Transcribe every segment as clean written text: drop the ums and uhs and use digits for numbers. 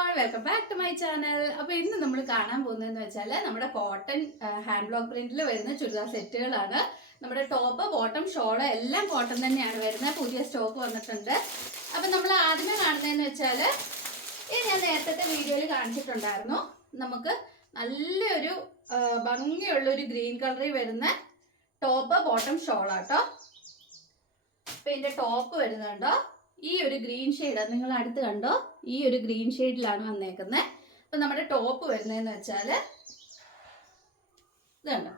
All welcome back to my channel. അപ്പോൾ ഇന്ന് നമ്മൾ കാണാൻ പോകുന്നതെന്ന് വെച്ചാൽ നമ്മുടെ കോട്ടൺ ഹാൻഡ് ബ്ലോക്ക് പ്രിന്റിൽ വരുന്ന ചുരിദാർ സെറ്റുകളാണ്. നമ്മുടെ ടോപ്പ് ബോട്ടം ഷോള് എല്ലാം കോട്ടൺ തന്നെയാണ് വരുന്നത്. പുതിയ സ്റ്റോക്ക് വന്നിട്ടുണ്ട്. അപ്പം നമ്മൾ ആദ്യമേ കാണുന്നതെന്ന് വെച്ചാൽ ഇത് ഞാൻ നേരത്തെ വീഡിയോയിൽ കാണിച്ചിട്ടുണ്ടായിരുന്നു. നമുക്ക് നല്ലൊരു ഭംഗിയുള്ളൊരു ഗ്രീൻ കളറിൽ വരുന്ന ടോപ്പ് ബോട്ടം ഷോളാട്ടോ. അപ്പം ഇതിൻ്റെ ടോപ്പ് വരുന്നുണ്ടോ ഈ ഒരു ഗ്രീൻ ഷെയ്ഡ്, നിങ്ങൾ അടുത്ത് കണ്ടോ, ഈ ഒരു ഗ്രീൻ ഷെയ്ഡിലാണ് വന്നേക്കുന്നത്. അപ്പൊ നമ്മുടെ ടോപ്പ് വരുന്നതെന്ന് വെച്ചാൽ ഇത് കണ്ടോ,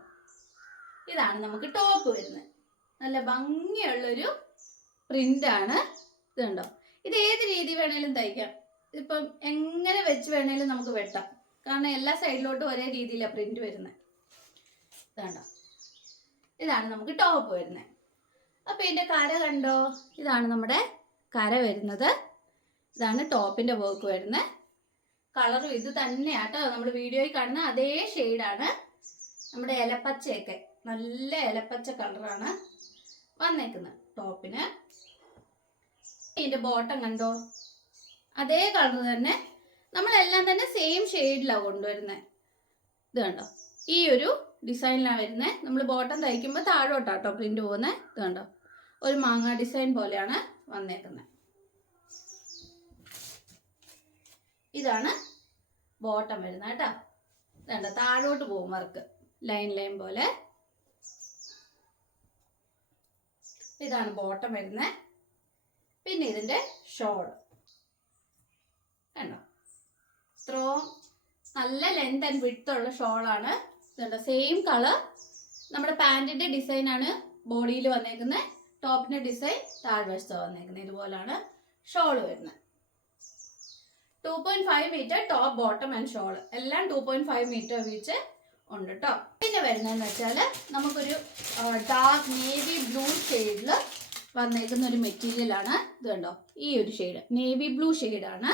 ഇതാണ് നമുക്ക് ടോപ്പ് വരുന്നത്. നല്ല ഭംഗിയുള്ളൊരു പ്രിന്റാണ്. ഇത് കണ്ടോ, ഇത് ഏത് രീതി വേണേലും തയ്ക്കാം. ഇപ്പം എങ്ങനെ വെച്ച് വേണേലും നമുക്ക് വെട്ടാം, കാരണം എല്ലാ സൈഡിലോട്ടും ഒരേ രീതിയിലാണ് പ്രിന്റ് വരുന്നത്. ഇത് കണ്ടോ, ഇതാണ് നമുക്ക് ടോപ്പ് വരുന്നത്. അപ്പൊ ഇതിന്റെ കര കണ്ടോ, ഇതാണ് നമ്മുടെ കര വരുന്നത്. ഇതാണ് ടോപ്പിന്റെ വർക്ക് വരുന്നത്. കളറും ഇത് തന്നെയാട്ടോ, നമ്മൾ വീഡിയോയിൽ കാണുന്ന അതേ ഷെയ്ഡാണ്. നമ്മുടെ ഇലപ്പച്ചയൊക്കെ നല്ല ഇലപ്പച്ച കളറാണ് വന്നേക്കുന്നത് ടോപ്പിന്. ഇതിന്റെ ബോട്ടം കണ്ടോ, അതേ കളർ തന്നെ, നമ്മളെല്ലാം തന്നെ സെയിം ഷെയ്ഡിലാണ് കൊണ്ടുവരുന്നത്. ഇത് കണ്ടോ, ഈ ഒരു ഡിസൈനിലാണ് വരുന്നത്. നമ്മൾ ബോട്ടം തയ്ക്കുമ്പോൾ താഴോട്ടാട്ടോ പ്രിന്റ് പോകുന്നത്. ഇത് കണ്ടോ, ഒരു മാങ്ങ ഡിസൈൻ പോലെയാണ് വന്നേക്കുന്നത്. ഇതാണ് ബോട്ടം വരുന്നത് കേട്ടോ. ഇതുണ്ട്, താഴോട്ട് പോകും വർക്ക്, ലൈൻ ലൈൻ പോലെ. ഇതാണ് ബോട്ടം വരുന്നത്. പിന്നെ ഇതിന്റെ ഷോൾ കണ്ടോ, ഇത്രയും നല്ല ലെങ്ത് ആൻഡ് വിഡ്ത്ത് ഉള്ള ഷോളാണ്. ഇതുണ്ട്, സെയിം കളർ. നമ്മുടെ പാൻറ്റിന്റെ ഡിസൈനാണ് ബോഡിയിൽ വന്നേക്കുന്നത്. ടോപ്പിന്റെ ഡിസൈൻ താഴ്വശത്ത് വന്നേക്കുന്നത്. ഇതുപോലാണ് ഷോൾ വരുന്നത്. 2.5 metre top bottom and shawl എല്ലാം 2.5 മീറ്റർ വീച്ച് ഉണ്ട് കേട്ടോ. പിന്നെ വരുന്നതെന്ന് വെച്ചാൽ നമുക്കൊരു ഡാർക്ക് നേവി ബ്ലൂ ഷെയ്ഡിൽ വന്നേക്കുന്ന ഒരു മെറ്റീരിയലാണ്. ഇത് കണ്ടോ, ഈ ഒരു ഷെയ്ഡ് നേവി ബ്ലൂ ഷെയ്ഡാണ്.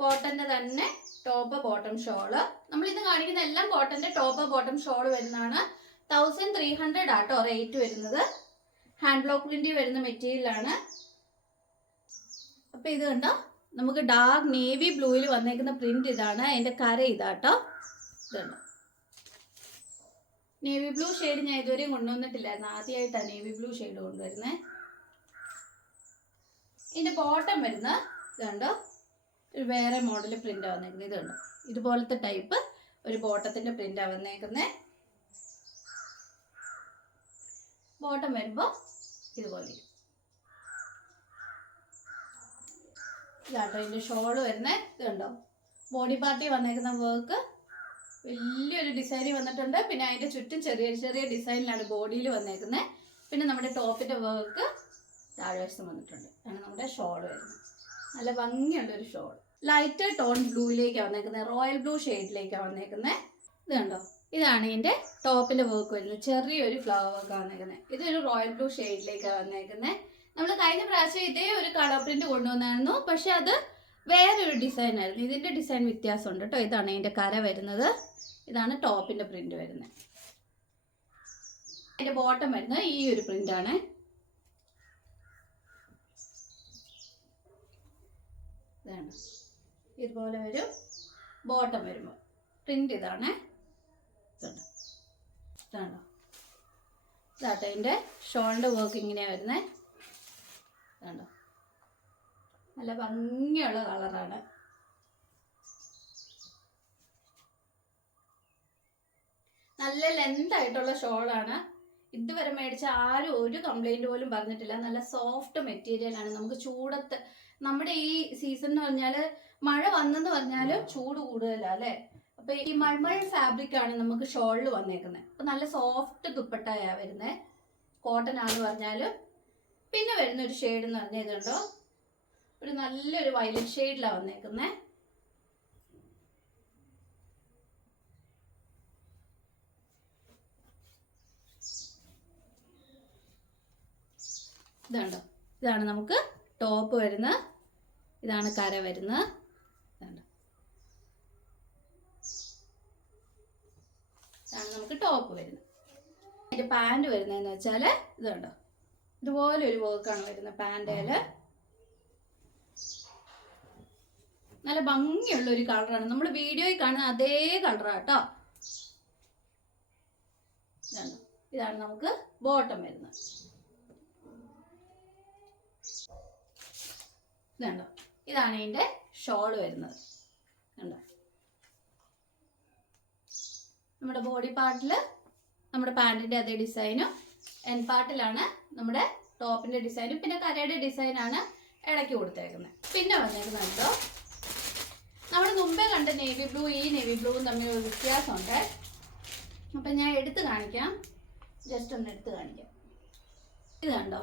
കോട്ടന്റെ തന്നെ ടോപ്പ് ബോട്ടം ഷോള്. നമ്മളിന്ന് കാണിക്കുന്ന എല്ലാം കോട്ടന്റെ ടോപ്പ് ബോട്ടം ഷോൾ വരുന്നതാണ്. 1300 ആട്ടോ റേറ്റ് വരുന്നത്. ഹാൻഡ് ബ്ലോക്ക് പ്രിന്റ് വരുന്ന മെറ്റീരിയലാണ്. അപ്പൊ ഇത് കണ്ടോ, നമുക്ക് ഡാർക്ക് നേവി ബ്ലൂയിൽ വന്നേക്കുന്ന പ്രിന്റ് ഇതാണ്. അതിന്റെ കര ഇതാട്ടോ. ഇതുണ്ടോ, നേവി ബ്ലൂ ഷെയ്ഡ് ഞാൻ ഇതുവരെയും കൊണ്ടുവന്നിട്ടില്ലായിരുന്നു. ആദ്യമായിട്ടാണ് നേവി ബ്ലൂ ഷെയ്ഡ് കൊണ്ടുവരുന്നത്. ഇതിന്റെ ബോട്ടം വരുന്ന ഇതുണ്ടോ, ഒരു വേറെ മോഡൽ പ്രിന്റ് വന്നേക്കുന്നത്. ഇതുണ്ടോ, ഇതുപോലത്തെ ടൈപ്പ് ഒരു ബോട്ടത്തിന്റെ പ്രിന്റാണ് വന്നേക്കുന്നത്. ബോട്ടം വരുമ്പോൾ ഇതുപോലെ ഇതാട്ടോ ഇതിൻ്റെ ഷോള് വരുന്നത്. ഇത് കണ്ടോ, ബോഡി പാർട്ടി വന്നേക്കുന്ന വർക്ക് വലിയൊരു ഡിസൈനിൽ വന്നിട്ടുണ്ട്. പിന്നെ അതിൻ്റെ ചുറ്റും ചെറിയ ചെറിയ ഡിസൈനിലാണ് ബോഡിയിൽ വന്നേക്കുന്നത്. പിന്നെ നമ്മുടെ ടോപ്പിൻ്റെ വർക്ക് താഴ്വശം വന്നിട്ടുണ്ട്. ആണ് നമ്മുടെ ഷോള് വരുന്നത്. നല്ല ഭംഗിയുള്ളൊരു ഷോൾ. ലൈറ്റ് ടോൺ ബ്ലൂയിലേക്കാണ് വന്നേക്കുന്നത്, റോയൽ ബ്ലൂ ഷെയ്ഡിലേക്കാണ് വന്നേക്കുന്നത്. ഇത് കണ്ടോ, ഇതാണ് ഇതിൻ്റെ ടോപ്പിൻ്റെ വർക്ക് വരുന്നത്. ചെറിയൊരു ഫ്ലവർ വർക്കാണ് വന്നേക്കുന്നത്. ഇതൊരു റോയൽ ബ്ലൂ ഷെയ്ഡിലേക്കാണ് വന്നേക്കുന്നത്. നമ്മൾ കഴിഞ്ഞ പ്രാവശ്യം ഇതേ ഒരു കളർ പ്രിന്റ് കൊണ്ടുവന്നായിരുന്നു, പക്ഷെ അത് വേറൊരു ഡിസൈൻ ആയിരുന്നു. ഇതിൻ്റെ ഡിസൈൻ വ്യത്യാസമുണ്ട് കേട്ടോ. ഇതാണ് ഇതിൻ്റെ കര വരുന്നത്. ഇതാണ് ടോപ്പിൻ്റെ പ്രിന്റ് വരുന്നത്. അതിൻ്റെ ബോട്ടം വരുന്നത് ഈ ഒരു പ്രിന്റാണ്. ഇതാണ്, ഇതുപോലെ വരും ബോട്ടം വരുമ്പോൾ. പ്രിന്റ് ഇതാണ്. ഇതാണോ, ഇതാട്ടോ ഇതിൻ്റെ ഷോളിൻ്റെ വർക്ക് ഇങ്ങനെയാണ് വരുന്നത്. കണ്ടോ, നല്ല ഭംഗിയുള്ള കളറാണ്. നല്ല ലെന്ത് ആയിട്ടുള്ള ഷോളാണ്. ഇതുവരെ മേടിച്ച ആരും ഒരു കംപ്ലൈന്റ് പോലും പറഞ്ഞിട്ടില്ല. നല്ല സോഫ്റ്റ് മെറ്റീരിയലാണ്. നമുക്ക് ചൂടത്ത്, നമ്മുടെ ഈ സീസൺ എന്ന് പറഞ്ഞാൽ മഴ വന്നെന്ന് പറഞ്ഞാലും ചൂട് കൂടുതലാണ് അല്ലേ. അപ്പൊ ഈ മൾമൾ ഫാബ്രിക് ആണ് നമുക്ക് ഷോളിൽ വന്നേക്കുന്നത്. അപ്പൊ നല്ല സോഫ്റ്റ് ദുപ്പട്ടയാണ് വരുന്നത്. കോട്ടൺ ആണെന്ന് പറഞ്ഞാലും. പിന്നെ വരുന്ന ഒരു ഷെയ്ഡ് എന്ന് പറഞ്ഞാൽ ഇതുണ്ടോ, ഒരു നല്ലൊരു വയലറ്റ് ഷെയ്ഡിലാണ് വന്നേക്കുന്നത്. ഇതുണ്ടോ, ഇതാണ് നമുക്ക് ടോപ്പ് വരുന്നത്. ഇതാണ് കര വരുന്നത്. ഇതാണ് നമുക്ക് ടോപ്പ് വരുന്നത്. അതിന്റെ പാൻറ് വരുന്നതെന്ന് വെച്ചാൽ ഇതുണ്ടോ, ഇതുപോലെ ഒരു വർക്കാണ് വരുന്നത് പാൻറ്റേല്. നല്ല ഭംഗിയുള്ള ഒരു കളറാണ്. നമ്മൾ വീഡിയോയിൽ കാണുന്ന അതേ കളറാണ് കേട്ടോ. ഇതാണ് നമുക്ക് ബോട്ടം വരുന്നത്. ഇതുണ്ടോ, ഇതാണ് ഇതിൻ്റെ ഷോള് വരുന്നത്. കണ്ടോ, നമ്മുടെ ബോഡി പാർട്ടിൽ നമ്മുടെ പാൻറ്റിൻ്റെ അതേ ഡിസൈനും എൻ പാർട്ടിലാണ് നമ്മുടെ ടോപ്പിൻ്റെ ഡിസൈനും പിന്നെ കരയുടെ ഡിസൈനാണ് ഇടയ്ക്ക് കൊടുത്തേക്കുന്നത്. പിന്നെ വന്നേക്കുന്നുണ്ടോ, നമ്മൾ മുമ്പേ കണ്ട നേവി ബ്ലൂ ഈ നേവി ബ്ലൂവും തമ്മിൽ ഒരു വ്യത്യാസമുണ്ട്. അപ്പം ഞാൻ എടുത്ത് കാണിക്കാം, ജസ്റ്റ് ഒന്ന് എടുത്ത് കാണിക്കാം. ഇത് കണ്ടോ,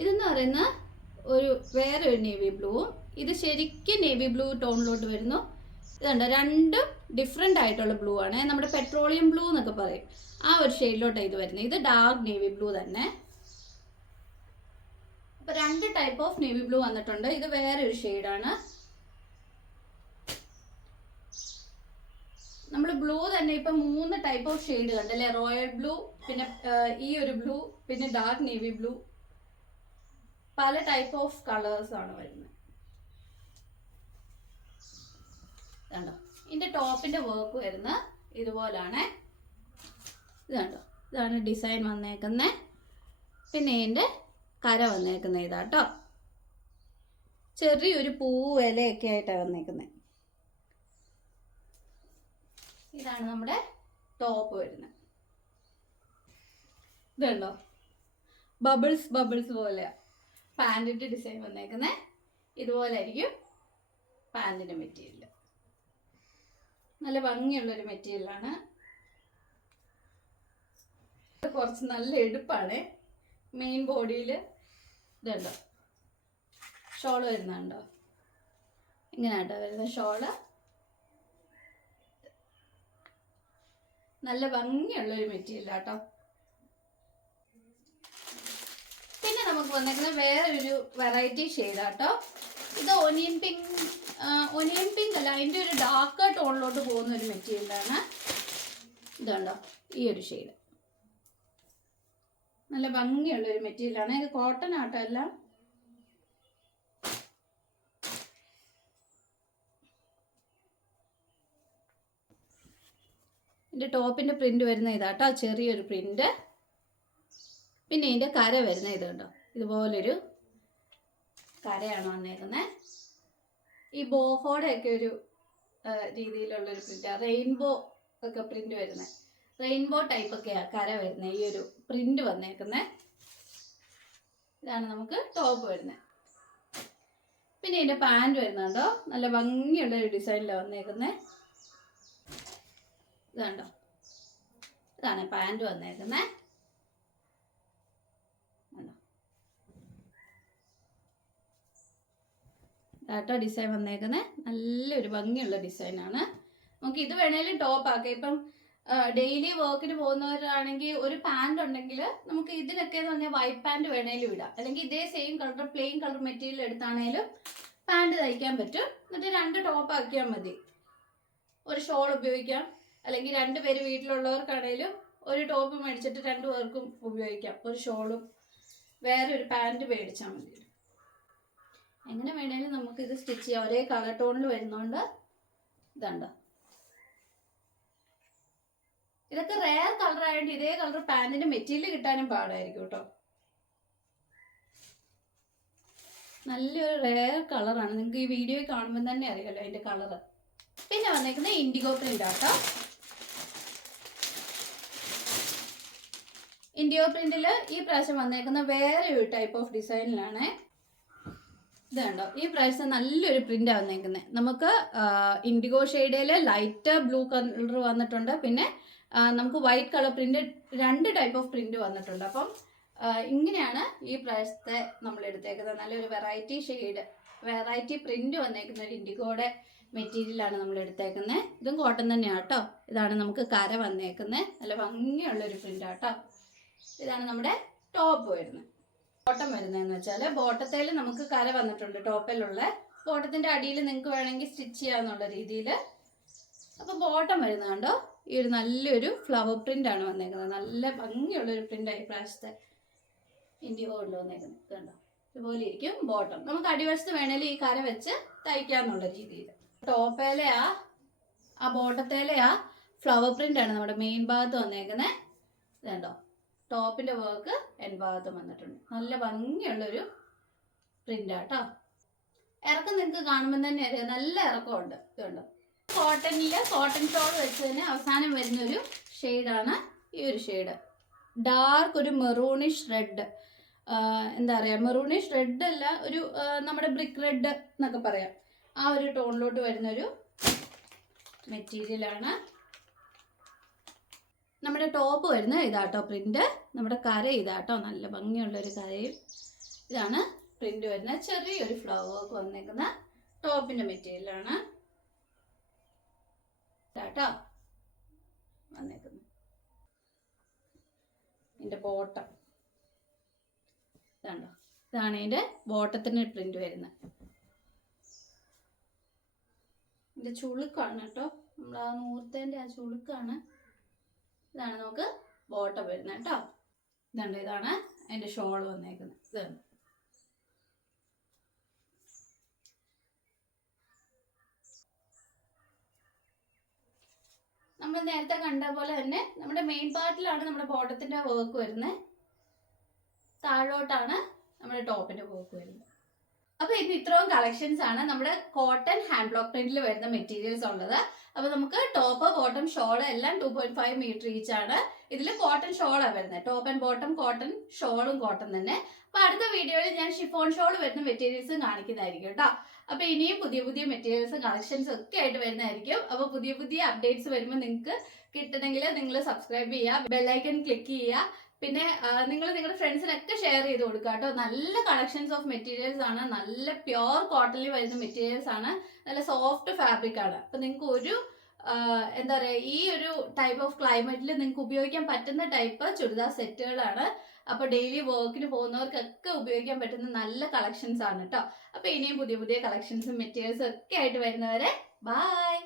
ഇതെന്ന് പറയുന്ന ഒരു വേറെ ഒരു നേവി ബ്ലൂവും ഇത് ശരിക്കും നേവി ബ്ലൂ ടോണിലോട്ട് വരുന്നു. ഇതുണ്ടോ, രണ്ടും ഡിഫറെൻ്റ് ആയിട്ടുള്ള ബ്ലൂ ആണ്. നമ്മുടെ പെട്രോളിയം ബ്ലൂ എന്നൊക്കെ പറയും, ആ ഒരു ഷെയ്ഡിലോട്ടാണ് ഇത് വരുന്നത്. ഇത് ഡാർക്ക് നേവി ബ്ലൂ തന്നെ. അപ്പോൾ 2 ടൈപ്പ് ഓഫ് നേവി ബ്ലൂ വന്നിട്ടുണ്ട്. ഇത് വേറെ ഒരു ഷെയ്ഡാണ്. നമ്മൾ ബ്ലൂ തന്നെ ഇപ്പം 3 ടൈപ്പ് ഓഫ് ഷെയ്ഡ് കണ്ടല്ലേ. റോയൽ ബ്ലൂ, പിന്നെ ഈ ഒരു ബ്ലൂ, പിന്നെ ഡാർക്ക് നേവി ബ്ലൂ, പല ടൈപ്പ് ഓഫ് കളേഴ്സ് ആണ് വരുന്നത്. കണ്ടോ, ഇതിൻ്റെ ടോപ്പിൻ്റെ വർക്ക് വരുന്നത് ഇതുപോലാണ്. ഇത് കണ്ടോ, ഇതാണ് ഡിസൈൻ വന്നേക്കുന്നത്. പിന്നെ ഇതിൻ്റെ കര വന്നേക്കുന്നത് ഇതാട്ടോ, ചെറിയൊരു പൂവ് ഇലയൊക്കെ ആയിട്ടാണ് വന്നേക്കുന്നത്. ഇതാണ് നമ്മുടെ ടോപ്പ് വരുന്നത്. ഇതുണ്ടോ, ബബിൾസ് ബബിൾസ് പോലെയാണ് പാൻറ്റിൻ്റെ ഡിസൈൻ വന്നേക്കുന്നത്. ഇതുപോലെ ആയിരിക്കും പാൻറ്റിൻ്റെ മെറ്റീരിയൽ. നല്ല ഭംഗിയുള്ളൊരു മെറ്റീരിയലാണ്. കുറച്ച് നല്ല എടുപ്പാണ്. മെയിൻ ബോഡിയിൽ ഇതുണ്ടോ, ഷോള് വരുന്നുണ്ടോ, ഇങ്ങനെയാട്ടോ വരുന്നത് ഷോള്. നല്ല ഭംഗിയുള്ളൊരു മെറ്റീരിയലാട്ടോ. പിന്നെ നമുക്ക് വന്നേക്കുന്നത് വേറൊരു വെറൈറ്റി ഷെയ്ഡാട്ടോ. ഇത് ഒനിയൻ പിങ്ക് അല്ല, അതിൻ്റെ ഒരു ഡാർക്ക് ടോണിലോട്ട് പോകുന്ന ഒരു മെറ്റീരിയലാണ്. ഇതുണ്ടോ, ഈ ഒരു ഷെയ്ഡ് നല്ല ഭംഗിയുള്ളൊരു മെറ്റീരിയലാണ്. ഇത് കോട്ടൺ ആട്ടോ എല്ലാം. ഇതിൻ്റെ ടോപ്പിൻ്റെ പ്രിൻ്റ് വരുന്ന ഇതാട്ടോ, ചെറിയൊരു പ്രിൻ്റ്. പിന്നെ ഇതിൻ്റെ കര വരുന്ന ഇത് കണ്ടോ, ഇതുപോലൊരു കരയാണ് വന്നേക്കുന്നത്. ഈ ബോഹോടെ ഒക്കെ ഒരു രീതിയിലുള്ളൊരു പ്രിൻ്റാണ്. റെയിൻബോ ഒക്കെ പ്രിൻ്റ് വരുന്നത്, റെയിൻബോ ടൈപ്പൊക്കെയാണ് കര വരുന്നത്. ഈ ഒരു പ്രിൻ്റ് വന്നേക്കുന്നത്. ഇതാണ് നമുക്ക് ടോപ്പ് വരുന്നത്. പിന്നെ ഇതിൻ്റെ പാൻറ് വരുന്നുണ്ടോ, നല്ല ഭംഗിയുള്ളൊരു ഡിസൈനിലാണ് വന്നേക്കുന്നത്. ഇതുണ്ടോ, ഇതാണ് പാൻറ് വന്നേക്കുന്നത്. ഇതാട്ടോ ഡിസൈൻ വന്നേക്കുന്നത്. നല്ലൊരു ഭംഗിയുള്ള ഡിസൈനാണ്. നമുക്ക് ഇത് വേണേലും ടോപ്പ് ആക്കാം. ഇപ്പം ഡെയിലി വർക്കിന് പോകുന്നവരാണെങ്കിൽ ഒരു പാൻറ് ഉണ്ടെങ്കിൽ നമുക്ക് ഇതിനൊക്കെ എന്ന് പറഞ്ഞാൽ വൈറ്റ് പാൻറ് വേണേലും ഇടാം. അല്ലെങ്കിൽ ഇതേ same colour plain colour material എടുത്താണേലും പാൻറ് തയ്ക്കാൻ പറ്റും. എന്നിട്ട് 2 ടോപ്പ് ആക്കിയാൽ മതി. ഒരു ഷോൾ ഉപയോഗിക്കാം, അല്ലെങ്കിൽ 2 പേര് വീട്ടിലുള്ളവർക്കാണേലും ഒരു ടോപ്പ് മേടിച്ചിട്ട് 2 പേർക്കും ഉപയോഗിക്കാം. ഒരു ഷോളും വേറെ ഒരു പാൻറ് മേടിച്ചാൽ മതി. എങ്ങനെ വേണേലും നമുക്ക് ഇത് സ്റ്റിച്ച് ചെയ്യാം. ഒരേ കളർ ടോണിൽ വരുന്നോണ്ട് ഇതുണ്ടോ, ഇതൊക്കെ റെയർ കളർ ആയതുകൊണ്ട് ഇതേ കളർ പാൻറ്റിന് മെറ്റീരിയൽ കിട്ടാനും പാടായിരിക്കും കേട്ടോ. നല്ലൊരു റെയർ കളറാണ്. നിങ്ങൾക്ക് ഈ വീഡിയോയിൽ കാണുമ്പോൾ തന്നെ അറിയാമല്ലോ അതിൻ്റെ കളറ്. പിന്നെ വന്നേക്കുന്നത് ഇൻഡിഗോ പ്രിന്റ് ആട്ടോ. ഇൻഡിഗോ പ്രിന്റിൽ ഈ പ്രാവശ്യം വന്നേക്കുന്ന വേറെ ഒരു ടൈപ്പ് ഓഫ് ഡിസൈനിലാണ്. ഇത് കണ്ടോ, ഈ പ്രാവശ്യം നല്ലൊരു പ്രിന്റാണ് വന്നേക്കുന്നത്. നമുക്ക് ഇൻഡിഗോ ഷെയ്ഡിൽ ലൈറ്റ് ബ്ലൂ കളർ വന്നിട്ടുണ്ട്. പിന്നെ നമുക്ക് white colour print, 2 type of print വന്നിട്ടുണ്ട്. അപ്പം ഇങ്ങനെയാണ് ഈ പ്രാവശ്യത്തെ നമ്മൾ എടുത്തേക്കുന്നത്. നല്ലൊരു വെറൈറ്റി ഷെയ്ഡ്, വെറൈറ്റി പ്രിന്റ് വന്നേക്കുന്ന ഒരു ഇൻഡിഗോയുടെ മെറ്റീരിയലാണ് നമ്മൾ എടുത്തേക്കുന്നത്. ഇതും കോട്ടൺ തന്നെയാണ് കേട്ടോ. ഇതാണ് നമുക്ക് കര വന്നേക്കുന്നത്. നല്ല ഭംഗിയുള്ളൊരു പ്രിന്റ് ആട്ടോ. ഇതാണ് നമ്മുടെ ടോപ്പ് വരുന്നത്. ബോട്ടം വരുന്നതെന്ന് വെച്ചാൽ ബോട്ടത്തിൽ നമുക്ക് കര വന്നിട്ടുണ്ട് ടോപ്പിലുള്ള. ബോട്ടത്തിൻ്റെ അടിയിൽ നിങ്ങൾക്ക് വേണമെങ്കിൽ സ്റ്റിച്ച് ചെയ്യാന്നുള്ള രീതിയിൽ. അപ്പോൾ ബോട്ടം വരുന്നത് കണ്ടോ, ഈ ഒരു നല്ലൊരു ഫ്ലവർ പ്രിന്റ് ആണ് വന്നേക്കുന്നത്. നല്ല ഭംഗിയുള്ളൊരു പ്രിന്റായി പ്രാവശ്യത്തെ ഇൻഡിഗോ കൊണ്ട് വന്നേക്കുന്നത്. കണ്ടോ, ഇതുപോലെ ഇരിക്കും ബോട്ടം. നമുക്ക് അടിവശത്ത് വേണേലും ഈ കര വെച്ച് തയ്ക്കാന്നുള്ള രീതിയിൽ. ടോപ്പേലെ ആ ബോട്ടത്തേലെ ഫ്ലവർ പ്രിന്റ് ആണ് നമ്മുടെ മെയിൻ ഭാഗത്ത് വന്നേക്കുന്നത്. ഇതുണ്ടോ, ടോപ്പിന്റെ വർക്ക് എൻ ഭാഗത്ത് വന്നിട്ടുണ്ട്. നല്ല ഭംഗിയുള്ളൊരു പ്രിന്റാട്ടോ. ഇറക്കം നിങ്ങൾക്ക് കാണുമ്പോൾ തന്നെ അറിയാം, നല്ല ഇറക്കമുണ്ട്. ഇതുണ്ടോ, കോട്ടണില് കോട്ടൺ ഷോൾ വെച്ച് തന്നെ അവസാനം വരുന്നൊരു ഷെയ്ഡാണ് ഈ ഒരു ഷെയ്ഡ്. ഡാർക്ക് ഒരു മെറൂണിഷ് റെഡ്, എന്താ പറയുക, മെറൂണിഷ് റെഡ് അല്ല, ഒരു നമ്മുടെ ബ്രിക്ക് റെഡ് എന്നൊക്കെ പറയാം, ആ ഒരു ടോണിലോട്ട് വരുന്നൊരു മെറ്റീരിയലാണ്. നമ്മുടെ ടോപ്പ് വരുന്ന ഇതാട്ടോ പ്രിന്റ്. നമ്മുടെ കര ഇതാട്ടോ, നല്ല ഭംഗിയുള്ളൊരു കരയും. ഇതാണ് പ്രിന്റ് വരുന്നത്. ചെറിയൊരു ഫ്ലവർ വർക്ക് വന്നേക്കുന്ന ടോപ്പിന്റെ മെറ്റീരിയലാണ് ഇതാട്ടോ വന്നേക്കുന്നത്. ഇതിന്റെ ബോട്ടം ഇതാണ്ടോ, ഇതാണ് ഇതിന്റെ ബോട്ടത്തിന് പ്രിന്റ് വരുന്നത്. ഇതിന്റെ ചുളുക്കാണ് കേട്ടോ, നമ്മൾ ആ നൂർത്തേന്റെ ആ ചുളുക്കാണ്. ഇതാണ് നമുക്ക് ബോട്ടം വരുന്നത് കേട്ടോ. ഇതുണ്ട്, ഇതാണ് അതിന്റെ ഷോൾ വന്നേക്കുന്നത്. ഇതാണ് നമ്മൾ നേരത്തെ കണ്ട പോലെ തന്നെ നമ്മുടെ മെയിൻ പാർട്ടിലാണ് നമ്മുടെ ബോട്ടത്തിന്റെ വർക്ക് വരുന്നത്, താഴോട്ടാണ് നമ്മുടെ ടോപ്പിന്റെ വർക്ക് വരുന്നത്. അപ്പൊ ഇന്ന് ഇത്രയും കളക്ഷൻസ് ആണ് നമ്മുടെ കോട്ടൺ ഹാൻഡ് ബ്ലോക്ക് പ്രിന്റിൽ വരുന്ന മെറ്റീരിയൽസ് ഉള്ളത്. അപ്പൊ നമുക്ക് ടോപ്പ് ബോട്ടം ഷോൾ എല്ലാം 2.5 മീറ്റർ ഈച്ച് ആണ്. ഇതിൽ കോട്ടൺ ഷോളാണ് വരുന്നത്. ടോപ്പ് ആൻഡ് ബോട്ടം കോട്ടൺ, ഷോളും കോട്ടൺ തന്നെ. അപ്പൊ അടുത്ത വീഡിയോയിൽ ഞാൻ ഷിഫോൺ ഷോൾ വരുന്ന മെറ്റീരിയൽസും കാണിക്കുന്നതായിരിക്കും കേട്ടോ. അപ്പൊ ഇനിയും പുതിയ പുതിയ മെറ്റീരിയൽസും കളക്ഷൻസും ഒക്കെ ആയിട്ട് വരുന്നതായിരിക്കും. അപ്പൊ പുതിയ പുതിയ അപ്ഡേറ്റ്സ് വരുമ്പോൾ നിങ്ങൾക്ക് കിട്ടണമെങ്കിൽ നിങ്ങൾ സബ്സ്ക്രൈബ് ചെയ്യുക, ബെല്ലൈക്കൺ ക്ലിക്ക് ചെയ്യുക. പിന്നെ നിങ്ങൾ നിങ്ങളുടെ ഫ്രണ്ട്സിനൊക്കെ ഷെയർ ചെയ്ത് കൊടുക്കുക കേട്ടോ. നല്ല കളക്ഷൻസ് ഓഫ് മെറ്റീരിയൽസ് ആണ്, നല്ല പ്യുവർ കോട്ടണിൽ വരുന്ന മെറ്റീരിയൽസ് ആണ്, നല്ല സോഫ്റ്റ് ഫാബ്രിക് ആണ്. അപ്പൊ നിങ്ങൾക്ക് ഒരു എന്താ പറയുക, ഈ ഒരു ടൈപ്പ് ഓഫ് ക്ലൈമറ്റിൽ നിങ്ങൾക്ക് ഉപയോഗിക്കാൻ പറ്റുന്ന ടൈപ്പ് ചുരിദാർ സെറ്റുകളാണ്. അപ്പൊ ഡെയിലി വർക്കിന് പോകുന്നവർക്കൊക്കെ ഉപയോഗിക്കാൻ പറ്റുന്ന നല്ല കളക്ഷൻസ് ആണ് കേട്ടോ. അപ്പൊ ഇനിയും പുതിയ പുതിയ കളക്ഷൻസും മെറ്റീരിയൽസും ഒക്കെ ആയിട്ട് വരുന്നവരെ ബൈ.